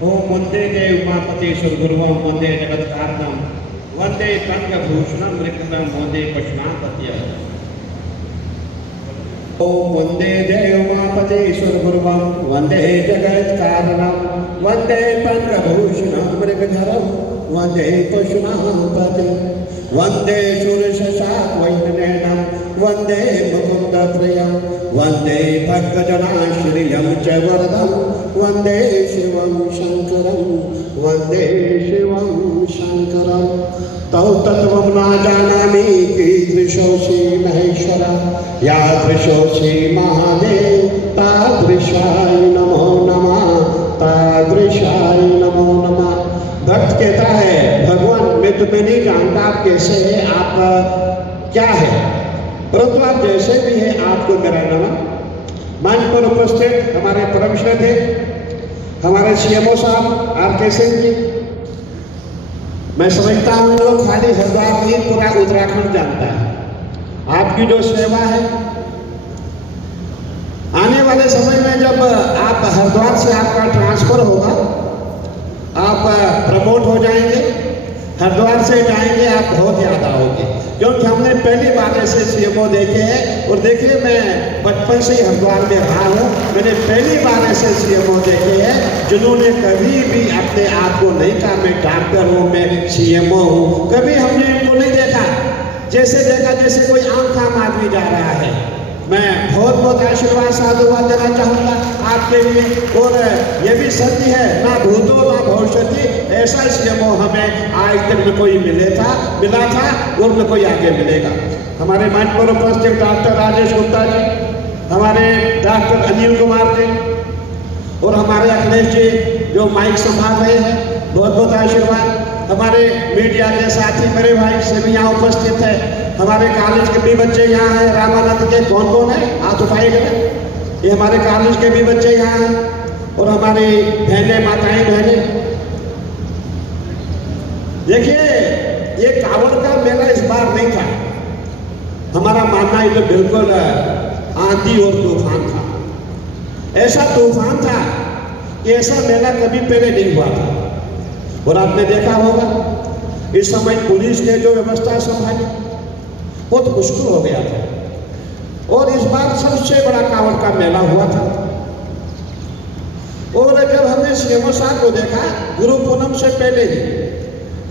ओम वंदे देव उमापति सुरगुरुवं वंदे जगत्कारणं वंदे कनकभूषणं मृकटं वंदे पशुनापत्यम्। ओम वंदे देव उमापति सुरगुरुवं वंदे जगत्कारणं वंदे कनकभूषणं मृगधरं वंदे पशुनापतिं। वंदे शूरशशाकवैननयनं वंदे मुकुन्दप्रियं वंदे भक्तजनाश्रियं च वरदं वंदे शिवं शंकरं वंदे शिवं शंकरं। तौ तत्त्वं न जानामि कीदृशोऽसि महेश्वर यादृशोऽसि महादेव तादृशाय नमो नमः तादृशाय नमो नमः। भक्त कहता है भगवान मैं तुम्हें नहीं जानता आप कैसे हैं, आप क्या है, परंतु आप जैसे भी हैं आपको मेरा नमन। मंच पर उपस्थित हमारे परम श्रद्धेय हमारे सीएमओ साहब, आप कैसे हैं जी? मैं समझता हूँ लोग खाली हरिद्वार नहीं पूरा उत्तराखंड जानता है आपकी जो सेवा है। आने वाले समय में जब आप हरिद्वार से आपका ट्रांसफर होगा, आप प्रमोट हो जाएंगे, हरिद्वार से जाएंगे, आप बहुत याद आओगे, क्योंकि हमने पहली बार ऐसे सीएमओ देखे हैं। और देखिए मैं बचपन से ही हरिद्वार में रहा हूँ, मैंने पहली बार ऐसे सीएमओ देखे हैं जिन्होंने कभी भी अपने आप को नहीं कहा मैं डॉक्टर हूँ मैं सीएमओ हूँ। कभी हमने इनको नहीं देखा, जैसे देखा जैसे कोई आम खाम आदमी जा रहा है। मैं बहुत बहुत आशीर्वाद साधुवाद देना चाहूँगा आपके लिए। और ये भी सत्य है ना भूतो ना भविष्यति, ऐसा सीएमओ हमें आज तक न कोई मिला था और न कोई आगे मिलेगा। हमारे मंच पर उपस्थित डॉक्टर राजेश गुप्ता जी, हमारे डॉक्टर अनिल कुमार जी और हमारे अखिलेश जी जो माइक संभाल रहे हैं, बहुत बहुत आशीर्वाद। हमारे मीडिया के साथी मेरे भाई सभी यहाँ उपस्थित है। हमारे कॉलेज के भी बच्चे यहाँ हैं, रामानंद के कौन कौन है हाथ उठाइएगा, ये हमारे कॉलेज के भी बच्चे यहाँ हैं। और हमारी बहनें माताएं बहनें, देखिए ये कांवड़ का मेला इस बार नहीं था। हमारा मानना ये तो बिल्कुल आंधी और तूफान था। ऐसा तूफान था कि ऐसा मेला कभी पहले नहीं हुआ था। और आपने देखा होगा इस समय पुलिस ने जो व्यवस्था संभाली बहुत मुश्किल हो गया था। और इस बार सबसे बड़ा कांवड़ का मेला हुआ था। और जब हमने सीएमओ साहब को देखा गुरु पूनम से पहले ही,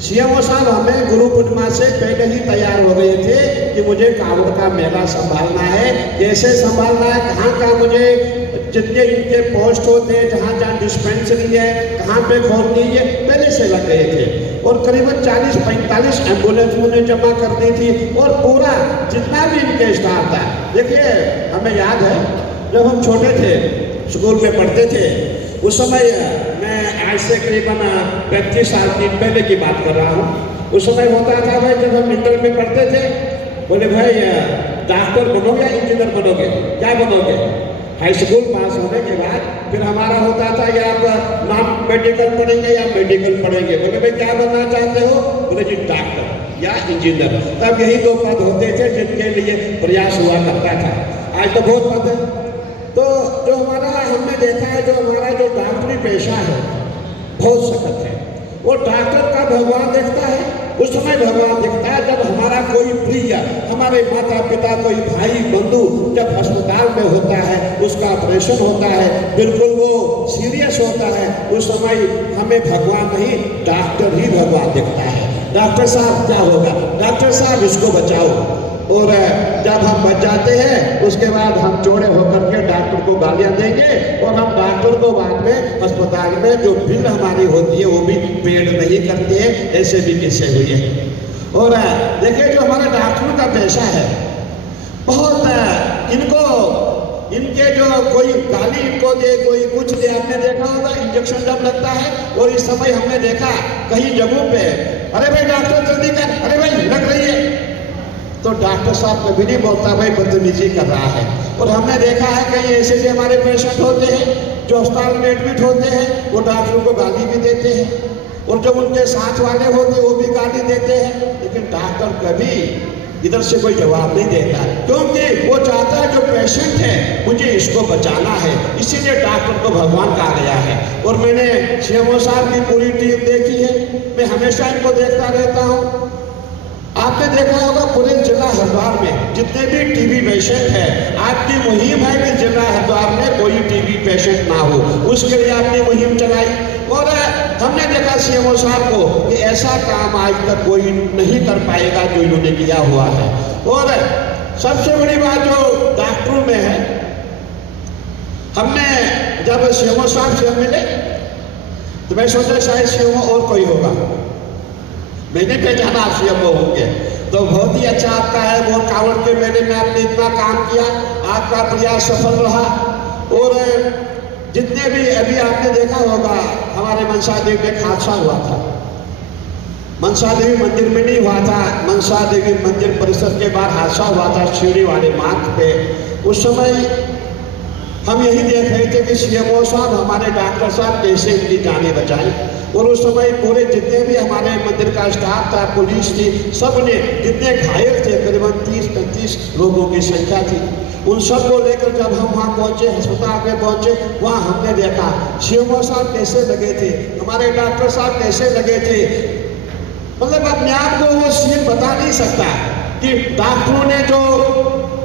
सीएमओ साहब हमें गुरु पूर्णिमा से पहले ही तैयार हो गए थे कि मुझे कांवड़ का मेला संभालना है, कैसे संभालना है, कहाँ कहाँ मुझे जितने इनके पोस्ट होते हैं, जहाँ जहाँ डिस्पेंसरी है कहाँ पे खोलनी है, पहले से लग गए थे। और करीबन 40-45 एम्बुलेंस उन्हें जमा कर दी थी और पूरा जितना भी इनके स्टाफ था। देखिए हमें याद है जब हम छोटे थे स्कूल में पढ़ते थे, उस समय मैं आज से करीबन 35 साल की पहले की बात कर रहा हूँ। उस समय होता था भाई जब हम इंटर में पढ़ते थे, बोले भाई डॉक्टर बनोगे या इंजीनियर बनोगे, क्या बनोगे? हाई स्कूल पास होने के बाद फिर हमारा होता था कि आप नॉन मेडिकल पढ़ेंगे या मेडिकल पढ़ेंगे। बोले भाई क्या बनना चाहते हो? बोले जी डॉक्टर या इंजीनियर। तब यही दो पद होते थे जिनके लिए प्रयास हुआ करता था। आज तो बहुत पद है। तो जो हमारा हमने देखा है जो हमारा जो डॉक्टरी पेशा है बहुत सख्त है। वो डॉक्टर का भगवान देखता है, उस समय भगवान दिखता है जब हमारा कोई प्रिय, हमारे माता पिता, कोई भाई बंधु जब अस्पताल में होता है, उसका ऑपरेशन होता है, बिल्कुल वो सीरियस होता है, उस समय हमें भगवान नहीं डॉक्टर ही भगवान दिखता है। डॉक्टर साहब क्या होगा, डॉक्टर साहब इसको बचाओ। और जब हम बच जाते हैं उसके बाद हम चौड़े होकर के डॉक्टर को गालियां देंगे और हम डॉक्टर को बाद में अस्पताल में जो बिल हमारी होती है वो भी पेड नहीं करते हैं। ऐसे भी किस्से हुए हैं। और देखिए जो हमारा डॉक्टरों का पेशा है बहुत इनके जो कोई गाली इनको दे, कोई कुछ दे, आपने देखा होगा इंजेक्शन जब लगता है। और इस समय हमने देखा कई जगहों पे अरे भाई डॉक्टर जल्दी कर, अरे भाई लग रही है, तो डॉक्टर साहब कभी नहीं बोलता भाई बदतमीजी कर रहा है। और हमने देखा है कई ऐसे भी हमारे पेशेंट होते हैं जो अस्पताल में एडमिट होते हैं, वो डॉक्टरों को गाली भी देते हैं और जब उनके साथ वाले होते हैं वो भी गाली देते हैं। लेकिन डॉक्टर कभी इधर से कोई जवाब नहीं देता, क्योंकि वो चाहता है जो पेशेंट है मुझे इसको बचाना है, इसीलिए डॉक्टर को भगवान कहा गया है। और मैंने सीएमओ साहब की पूरी टीम देखी है, मैं हमेशा इनको देखता रहता हूँ। आपने देखा होगा पूरे जिला हरिद्वार में जितने भी टीबी पेशेंट है, आपकी मुहिम है कि जिला हरिद्वार में कोई टीबी पेशेंट ना हो, उसके लिए आपने मुहिम चलाई। और हमने देखा सीएमओ साहब को कि ऐसा काम आज तक कोई नहीं कर पाएगा जो इन्होंने किया हुआ है। और सबसे बड़ी बात जो डॉक्टरों में है, हमने जब सीएमओ साहब से मिले तो मैं सोचा शायद सीएमओ और कोई होगा, मैंने पहचाना आप सीएमओ होंगे, तो बहुत ही अच्छा आपका है। वो कांवड़ के मेले में आपने इतना काम किया, आपका प्रयास सफल रहा। और जितने भी अभी आपने देखा होगा हमारे मनसा देवी में एक हादसा हुआ था, मनसा देवी मंदिर में नहीं हुआ था, मनसा देवी मंदिर परिसर के बाद हादसा हुआ था सीढ़ी वाले मार्ग पे। उस समय हम यही देख रहे थे कि सीएमओ साहब हमारे डॉक्टर साहब कैसे इनकी जानें बचाएं। और उस समय पूरे जितने भी हमारे मंदिर का स्टाफ था, पुलिस थी, सब ने जितने घायल थे करीबन 30-35 लोगों की संख्या थी, उन सब को लेकर जब हम वहाँ पहुँचे, अस्पताल में पहुँचे, वहाँ हमने देखा सीएमओ साहब कैसे लगे थे, हमारे डॉक्टर साहब कैसे लगे थे। मतलब अपने आप को वो सीन बता नहीं सकता कि डॉक्टरों ने जो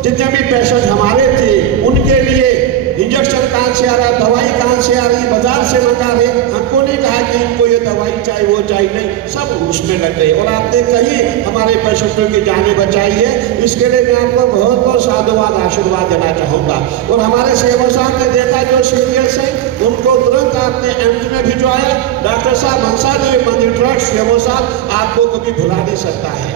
जितने भी पेशेंट हमारे थे उनके लिए इंजेक्शन कहाँ से आ रहा, दवाई कहाँ से आ रही, बाजार से मंगा रहे, हमको नहीं कहा कि इनको ये दवाई चाहिए वो चाहिए, नहीं, सब उसमें लग गए। और आपने कहीं हमारे पेशेंटों की जानें बचाई है, इसके लिए मैं आपको बहुत बहुत साधुवाद आशीर्वाद देना चाहूँगा। और हमारे सीएमओ साहब ने देखा जो सीरियस है उनको तुरंत आपने एम्स में भिजवाया। डॉक्टर साहब मनसा देवी मंदिर ट्रस्ट सीएमओ साहब आपको कभी भुला नहीं सकता है।